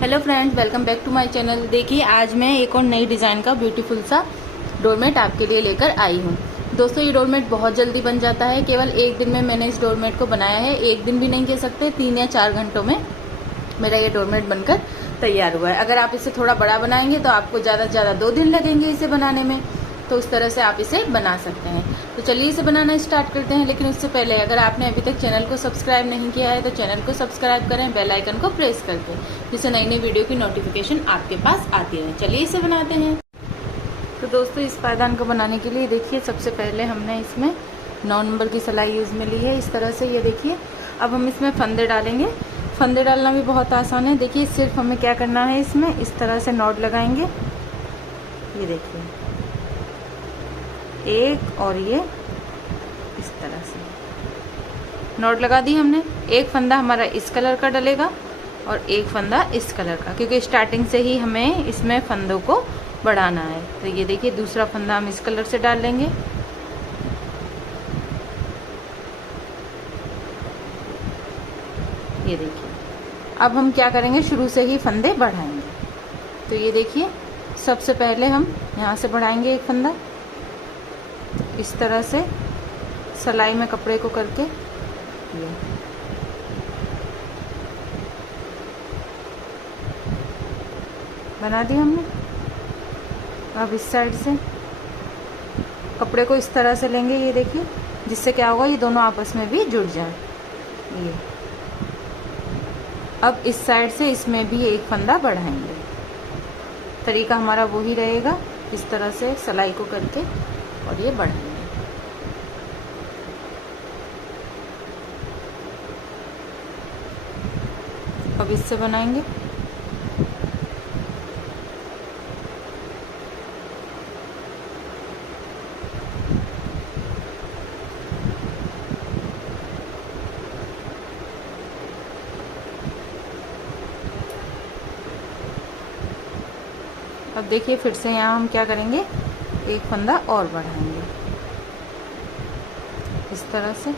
Hello friends, welcome back to my channel. देखिए आज मैं एक और नई डिज़ाइन का ब्यूटीफुल सा डोरमेट आपके लिए लेकर आई हूँ। दोस्तों ये डोरमेट बहुत जल्दी बन जाता है। केवल एक दिन में मैंने इस डोरमेट को बनाया है। एक दिन भी नहीं कह सकते, 3 या 4 घंटों में मेरा ये डोरमेट बनकर तैयार हुआ है। अगर आप इसे थोड़ा बड़ा बनाएंगे तो आपको ज़्यादा से ज़्यादा 2 दिन लगेंगे इसे बनाने में। तो उस तरह से आप इसे बना सकते हैं। तो चलिए इसे बनाना स्टार्ट करते हैं। लेकिन उससे पहले अगर आपने अभी तक चैनल को सब्सक्राइब नहीं किया है तो चैनल को सब्सक्राइब करें, बेल आइकन को प्रेस करके, जिससे नई नई वीडियो की नोटिफिकेशन आपके पास आती है। चलिए इसे बनाते हैं। तो दोस्तों इस पायदान को बनाने के लिए देखिए सबसे पहले हमने इसमें 9 नंबर की सिलाई यूज में ली है, इस तरह से। ये देखिए अब हम इसमें फंदे डालेंगे। फंदे डालना भी बहुत आसान है। देखिए सिर्फ हमें क्या करना है, इसमें इस तरह से नॉट लगाएंगे। ये देखिए एक और ये इस तरह से नॉट लगा दी हमने। एक फंदा हमारा इस कलर का डलेगा और एक फंदा इस कलर का, क्योंकि स्टार्टिंग से ही हमें इसमें फंदों को बढ़ाना है। तो ये देखिए दूसरा फंदा हम इस कलर से डाल लेंगे। ये देखिए अब हम क्या करेंगे, शुरू से ही फंदे बढ़ाएंगे। तो ये देखिए सबसे पहले हम यहाँ से बढ़ाएंगे एक फंदा इस तरह से सिलाई में कपड़े को करके। ये बना दिया हमने। अब इस साइड से कपड़े को इस तरह से लेंगे। ये देखिए जिससे क्या होगा, ये दोनों आपस में भी जुड़ जाए। ये अब इस साइड से इसमें भी एक फंदा बढ़ाएंगे। तरीका हमारा वही रहेगा, इस तरह से सिलाई को करके और ये बढ़ाएंगे। अब इससे बनाएंगे। अब देखिए फिर से यहाँ हम क्या करेंगे, एक फंदा और बढ़ाएंगे इस तरह से।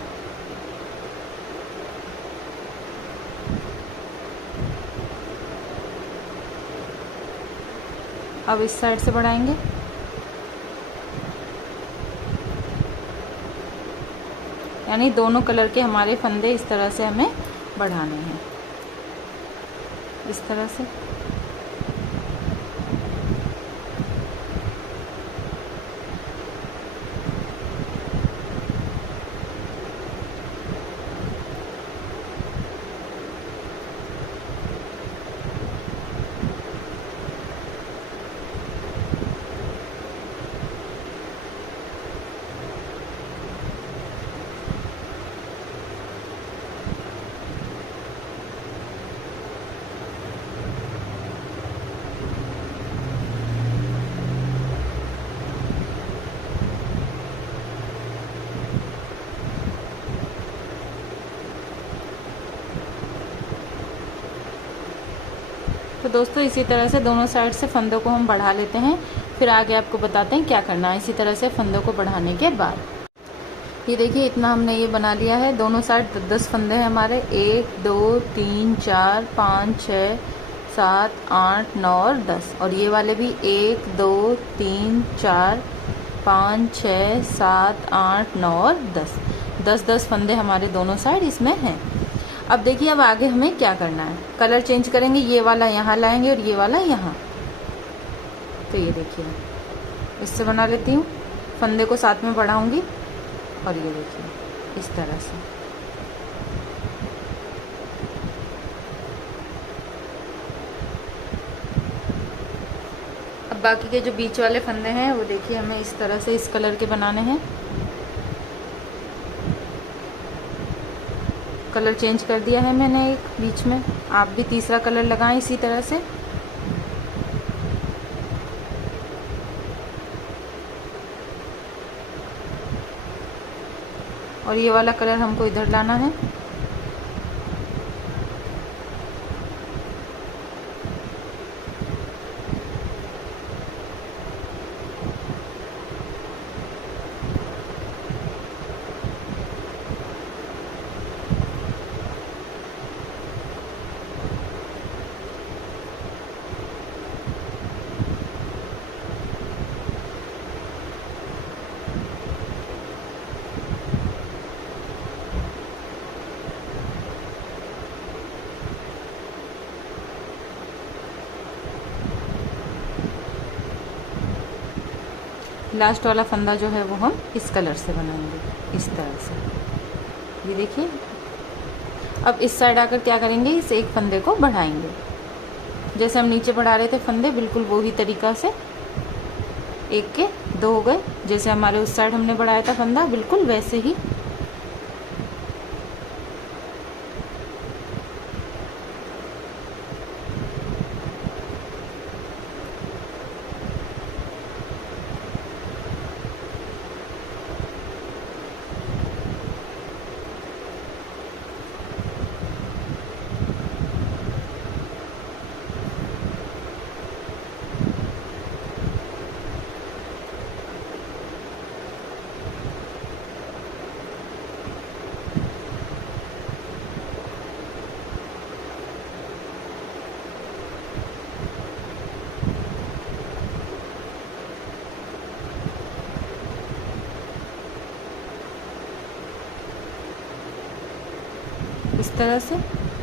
अब इस साइड से बढ़ाएंगे। यानी दोनों कलर के हमारे फंदे इस तरह से हमें बढ़ाने हैं, इस तरह से। तो दोस्तों इसी तरह से दोनों साइड से फंदों को हम बढ़ा लेते हैं। फिर आगे आपको बताते हैं क्या करना है इसी तरह से फंदों को बढ़ाने के बाद। ये देखिए इतना हमने ये बना लिया है। दोनों साइड 10 फंदे हैं हमारे। 1 2 3 4 5 6 7 8 9 और 10। और ये वाले भी 1 2 3 4 5 6 7 8 9 और 10। 10 फंदे हमारे दोनों साइड इसमें हैं। अब देखिए अब आगे हमें क्या करना है, कलर चेंज करेंगे। ये वाला यहाँ लाएंगे और ये वाला यहाँ। तो ये देखिए इससे बना लेती हूँ, फंदे को साथ में बढ़ाऊंगी और ये देखिए इस तरह से। अब बाकी के जो बीच वाले फंदे हैं वो देखिए हमें इस तरह से इस कलर के बनाने हैं। कलर चेंज कर दिया है मैंने एक बीच में। आप भी तीसरा कलर लगाएं इसी तरह से। और ये वाला कलर हमको इधर लाना है। लास्ट वाला फंदा जो है वो हम इस कलर से बनाएंगे, इस तरह से। ये देखिए, अब इस साइड आकर क्या करेंगे, इस एक फंदे को बढ़ाएंगे। जैसे हम नीचे बढ़ा रहे थे फंदे, बिल्कुल वही तरीका से एक के दो हो गए। जैसे हमारे उस साइड हमने बढ़ाया था फंदा, बिल्कुल वैसे ही। इस तरह से।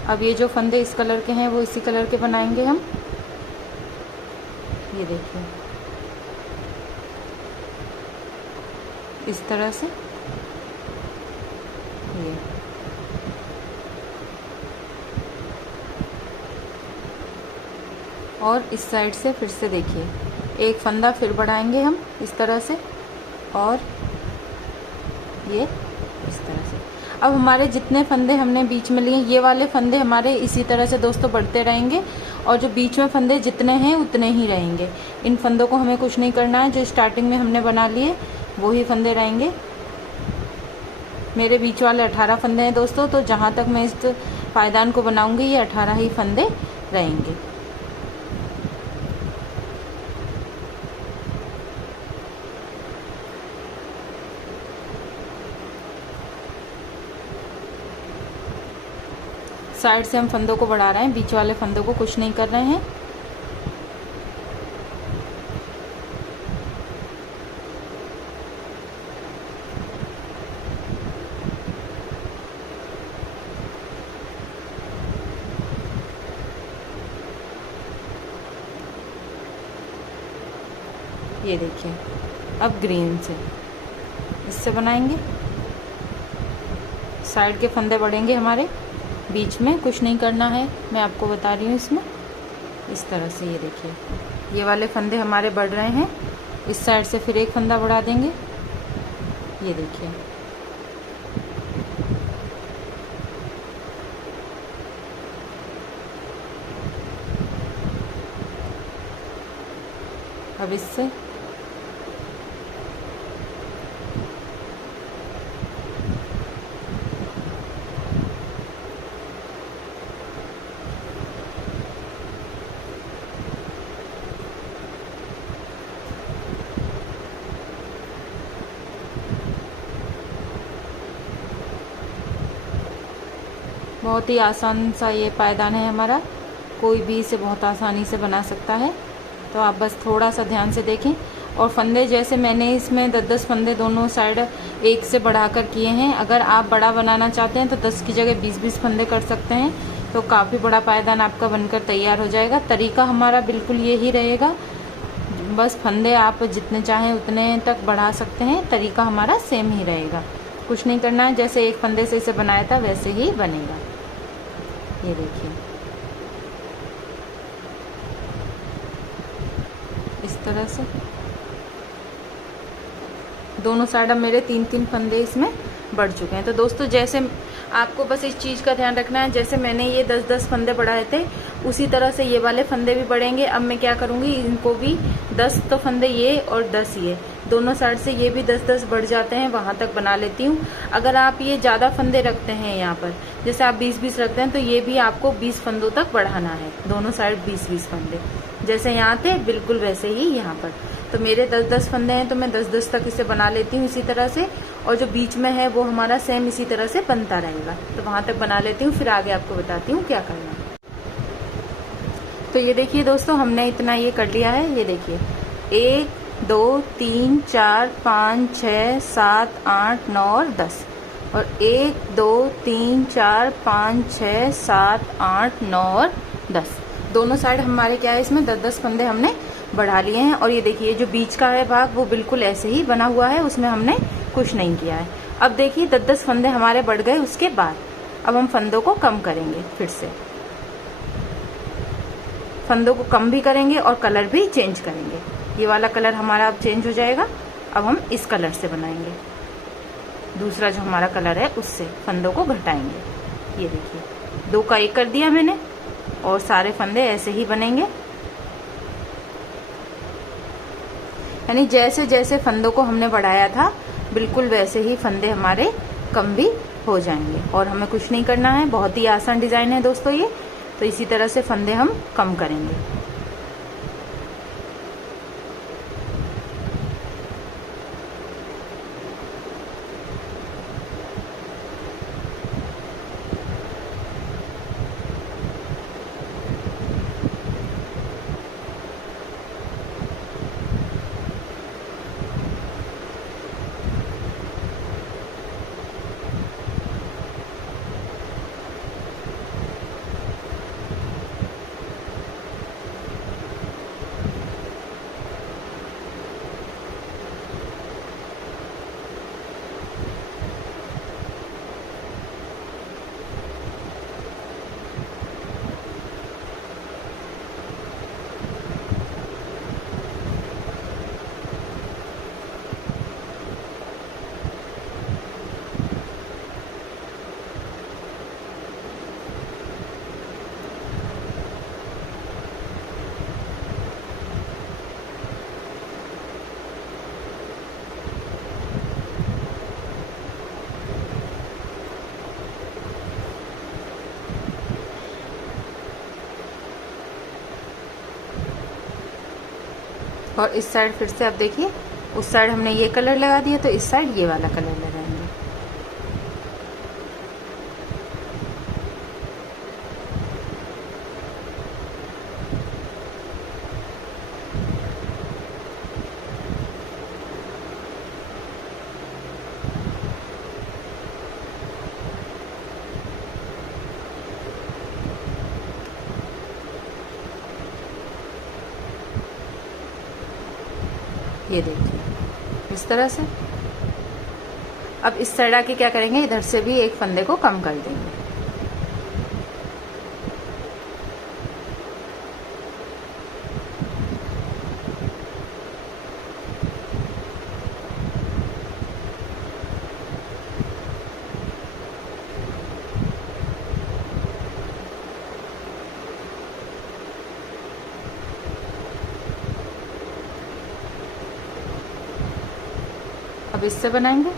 अब ये जो फंदे इस कलर के हैं वो इसी कलर के बनाएंगे हम। ये देखिए, इस तरह से। ये और इस साइड से फिर से देखिए, एक फंदा फिर बढ़ाएंगे हम इस तरह से, और ये इस तरह से। अब हमारे जितने फंदे हमने बीच में लिए, ये वाले फंदे हमारे इसी तरह से दोस्तों बढ़ते रहेंगे, और जो बीच में फंदे जितने हैं उतने ही रहेंगे। इन फंदों को हमें कुछ नहीं करना है, जो स्टार्टिंग में हमने बना लिए वो ही फंदे रहेंगे। मेरे बीच वाले 18 फंदे हैं दोस्तों, तो जहाँ तक मैं इस पायदान को बनाऊंगी ये 18 ही फंदे रहेंगे। साइड से हम फंदों को बढ़ा रहे हैं, बीच वाले फंदों को कुछ नहीं कर रहे हैं। ये देखिए, अब ग्रीन से इससे बनाएंगे। साइड के फंदे बढ़ेंगे हमारे, बीच में कुछ नहीं करना है, मैं आपको बता रही हूँ इसमें। इस तरह से ये देखिए, ये वाले फंदे हमारे बढ़ रहे हैं। इस साइड से फिर एक फंदा बढ़ा देंगे। ये देखिए, अब इससे बहुत ही आसान सा ये पायदान है हमारा, कोई भी इसे बहुत आसानी से बना सकता है। तो आप बस थोड़ा सा ध्यान से देखें। और फंदे जैसे मैंने इसमें 10-10 फंदे दोनों साइड एक से बढ़ाकर किए हैं। अगर आप बड़ा बनाना चाहते हैं तो 10 की जगह 20-20 फंदे कर सकते हैं, तो काफ़ी बड़ा पायदान आपका बनकर तैयार हो जाएगा। तरीका हमारा बिल्कुल यही रहेगा, बस फंदे आप जितने चाहें उतने तक बढ़ा सकते हैं। तरीका हमारा सेम ही रहेगा, कुछ नहीं करना है। जैसे एक फंदे से इसे बनाया था वैसे ही बनेगा। ये देखिए, इस तरह से दोनों साइड अब मेरे 3-3 फंदे इसमें बढ़ चुके हैं। तो दोस्तों, जैसे आपको बस इस चीज़ का ध्यान रखना है, जैसे मैंने ये 10-10 फंदे बढ़ाए थे उसी तरह से ये वाले फंदे भी बढ़ेंगे। अब मैं क्या करूँगी, इनको भी 10 तो फंदे ये और 10 ये, दोनों साइड से ये भी 10-10 बढ़ जाते हैं, वहां तक बना लेती हूँ। अगर आप ये ज़्यादा फंदे रखते हैं यहाँ पर, जैसे आप 20-20 रखते हैं, तो ये भी आपको 20 फंदों तक बढ़ाना है। दोनों साइड 20-20 फंदे, जैसे यहाँ थे बिल्कुल वैसे ही यहाँ पर। तो मेरे 10-10 फंदे हैं, तो मैं 10-10 तक इसे बना लेती हूँ इसी तरह से, और जो बीच में है वो हमारा सेम इसी तरह से बनता रहेगा। तो वहां तक बना लेती हूँ, फिर आगे आपको बताती हूँ क्या करना है। तो ये देखिए दोस्तों, हमने इतना ये कर लिया है। ये देखिए, 1 2 3 4 5 6 7 8 9 और 10, और 1 2 3 4 5 6 7 8 9 और 10, दोनों साइड हमारे क्या है, इसमें 10-10 फंदे हमने बढ़ा लिए हैं। और ये देखिए जो बीच का है भाग वो बिल्कुल ऐसे ही बना हुआ है, उसमें हमने कुछ नहीं किया है। अब देखिए 10-10 फंदे हमारे बढ़ गए। उसके बाद अब हम फंदों को कम करेंगे, फिर से फंदों को कम भी करेंगे और कलर भी चेंज करेंगे। ये वाला कलर हमारा अब चेंज हो जाएगा। अब हम इस कलर से बनाएंगे, दूसरा जो हमारा कलर है उससे फंदों को घटाएंगे। ये देखिए 2 का 1 कर दिया मैंने और सारे फंदे ऐसे ही बनेंगे। यानी जैसे जैसे फंदों को हमने बढ़ाया था बिल्कुल वैसे ही फंदे हमारे कम भी हो जाएंगे। और हमें कुछ नहीं करना है, बहुत ही आसान डिजाइन है दोस्तों ये। तो इसी तरह से फंदे हम कम करेंगे। और इस साइड फिर से अब देखिए उस साइड हमने ये कलर लगा दिया तो इस साइड ये वाला कलर लगाएंगे। ये देखिए इस तरह से। अब इस साइड आके क्या करेंगे, इधर से भी एक फंदे को कम कर देंगे। अब इससे बनाएंगे।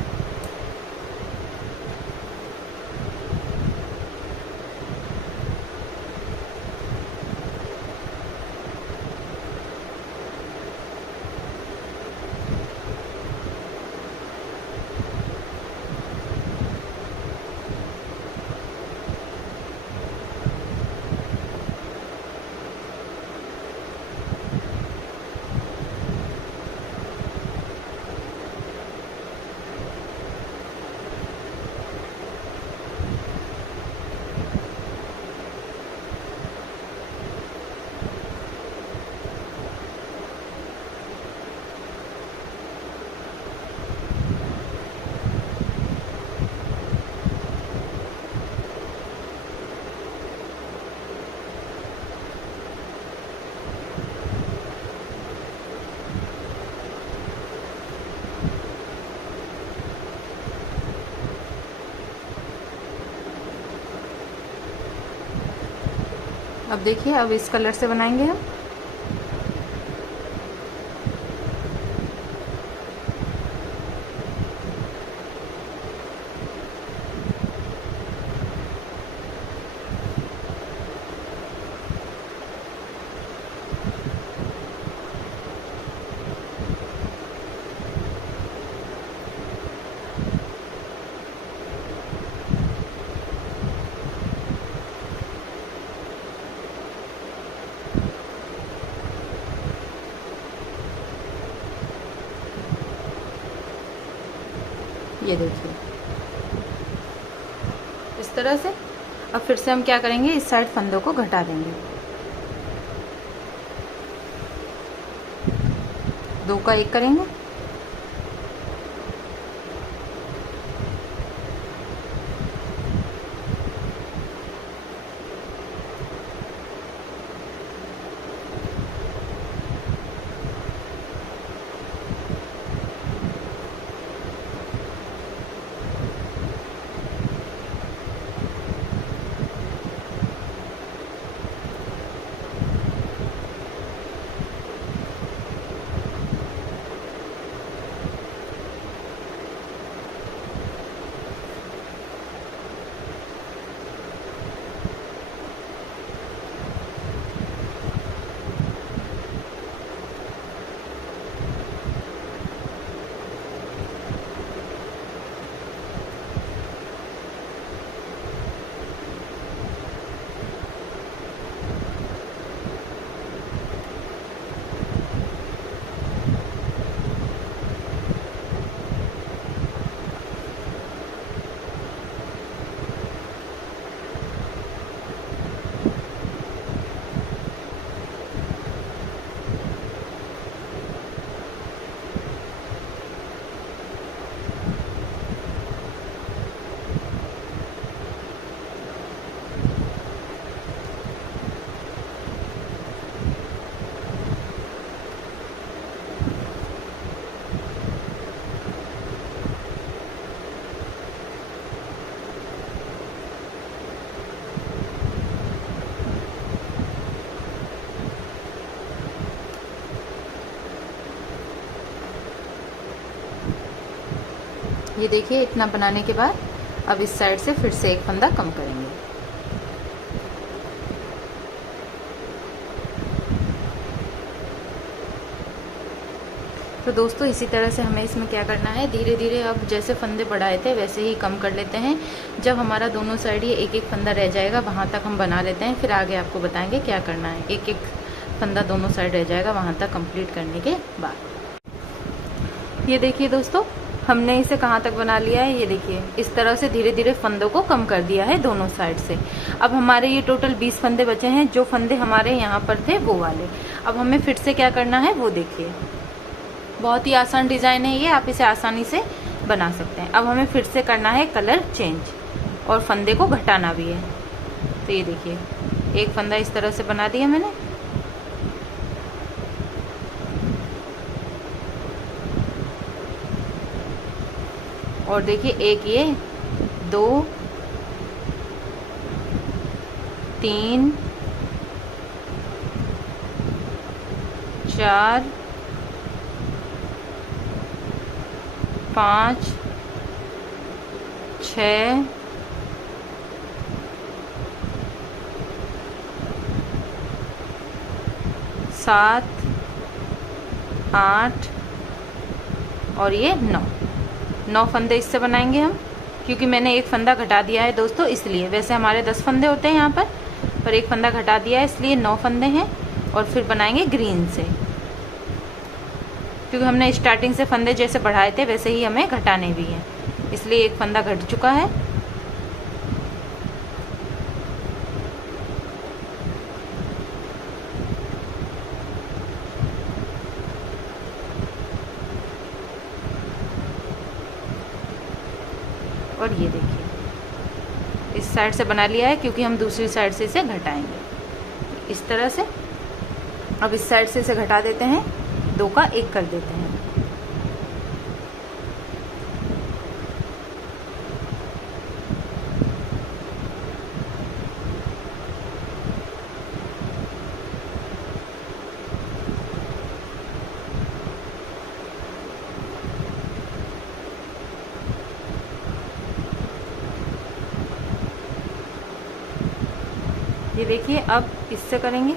अब देखिए अब इस कलर से बनाएंगे हम। ये देखिए इस तरह से। अब फिर से हम क्या करेंगे, इस साइड फंदों को घटा देंगे। दो का एक करेंगे। ये देखिए इतना बनाने के बाद अब इस साइड से फिर से एक फंदा कम करेंगे। तो दोस्तों इसी तरह से हमें इसमें क्या करना है, धीरे धीरे अब जैसे फंदे बढ़ाए थे वैसे ही कम कर लेते हैं। जब हमारा दोनों साइड ये एक एक फंदा रह जाएगा वहाँ तक हम बना लेते हैं, फिर आगे आपको बताएंगे क्या करना है। एक एक फंदा दोनों साइड रह जाएगा वहाँ तक कंप्लीट करने के बाद। ये देखिए दोस्तों हमने इसे कहाँ तक बना लिया है, ये देखिए इस तरह से धीरे धीरे फंदों को कम कर दिया है दोनों साइड से। अब हमारे ये टोटल 20 फंदे बचे हैं, जो फंदे हमारे यहाँ पर थे वो वाले। अब हमें फिर से क्या करना है वो देखिए, बहुत ही आसान डिजाइन है ये, आप इसे आसानी से बना सकते हैं। अब हमें फिर से करना है कलर चेंज और फंदे को घटाना भी है। तो ये देखिए एक फंदा इस तरह से बना दिया मैंने, और देखिए एक ये 2 3 4 5 6 7 8 और ये 9 फंदे इससे बनाएंगे हम, क्योंकि मैंने एक फंदा घटा दिया है दोस्तों इसलिए। वैसे हमारे 10 फंदे होते हैं यहाँ पर एक फंदा घटा दिया है इसलिए 9 फंदे हैं। और फिर बनाएंगे ग्रीन से, क्योंकि हमने स्टार्टिंग से फंदे जैसे बढ़ाए थे वैसे ही हमें घटाने भी हैं, इसलिए एक फंदा घट चुका है। और ये देखिए इस साइड से बना लिया है, क्योंकि हम दूसरी साइड से इसे घटाएंगे इस तरह से। अब इस साइड से इसे घटा देते हैं, 2 का 1 कर देते हैं। ये देखिए अब इससे करेंगे।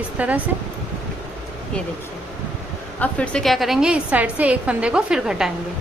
इस तरह से। ये देखिए, अब फिर से क्या करेंगे, इस साइड से एक फंदे को फिर घटाएंगे।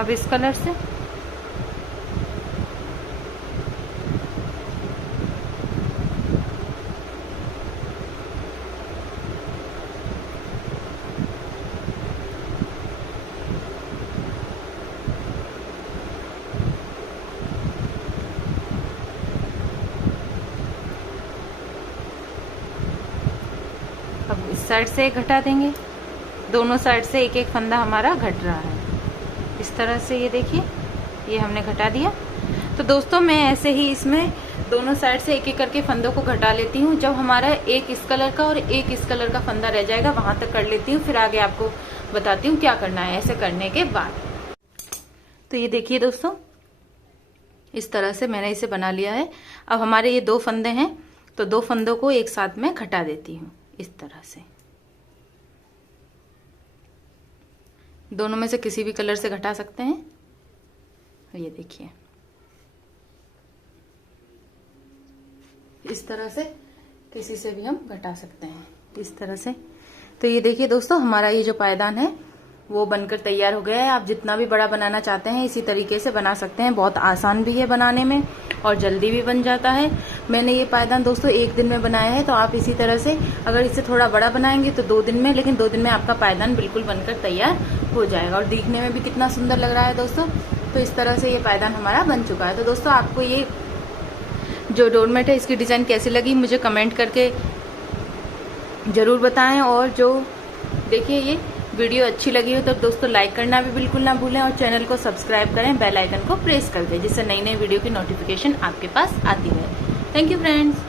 अब इस कलर से अब इस साइड से एक घटा देंगे। दोनों साइड से एक एक फंदा हमारा घट रहा है इस तरह से। ये देखिए, ये हमने घटा दिया। तो दोस्तों मैं ऐसे ही इसमें दोनों साइड से एक एक करके फंदों को घटा लेती हूँ। जब हमारा एक इस कलर का और एक इस कलर का फंदा रह जाएगा वहां तक कर लेती हूँ, फिर आगे आपको बताती हूँ क्या करना है ऐसे करने के बाद। तो ये देखिए दोस्तों, इस तरह से मैंने इसे बना लिया है। अब हमारे ये 2 फंदे हैं, तो 2 फंदों को एक साथ में घटा देती हूँ इस तरह से। दोनों में से किसी भी कलर से घटा सकते हैं। ये देखिए, इस तरह से किसी से भी हम घटा सकते हैं इस तरह से। तो ये देखिए दोस्तों, हमारा ये जो पायदान है वो बनकर तैयार हो गया है। आप जितना भी बड़ा बनाना चाहते हैं इसी तरीके से बना सकते हैं। बहुत आसान भी है बनाने में और जल्दी भी बन जाता है। मैंने ये पायदान दोस्तों 1 दिन में बनाया है, तो आप इसी तरह से अगर इसे थोड़ा बड़ा बनाएंगे तो 2 दिन में, लेकिन 2 दिन में आपका पायदान बिल्कुल बनकर तैयार हो जाएगा। और दिखने में भी कितना सुंदर लग रहा है दोस्तों। तो इस तरह से ये पायदान हमारा बन चुका है। तो दोस्तों आपको ये जो डोरमेट है इसकी डिजाइन कैसी लगी मुझे कमेंट करके जरूर बताएं। और जो देखिए ये वीडियो अच्छी लगी हो तो दोस्तों लाइक करना भी बिल्कुल ना भूलें और चैनल को सब्सक्राइब करें, बेल आइकन को प्रेस कर दें जिससे नई नई वीडियो की नोटिफिकेशन आपके पास आती है। Thank you friends.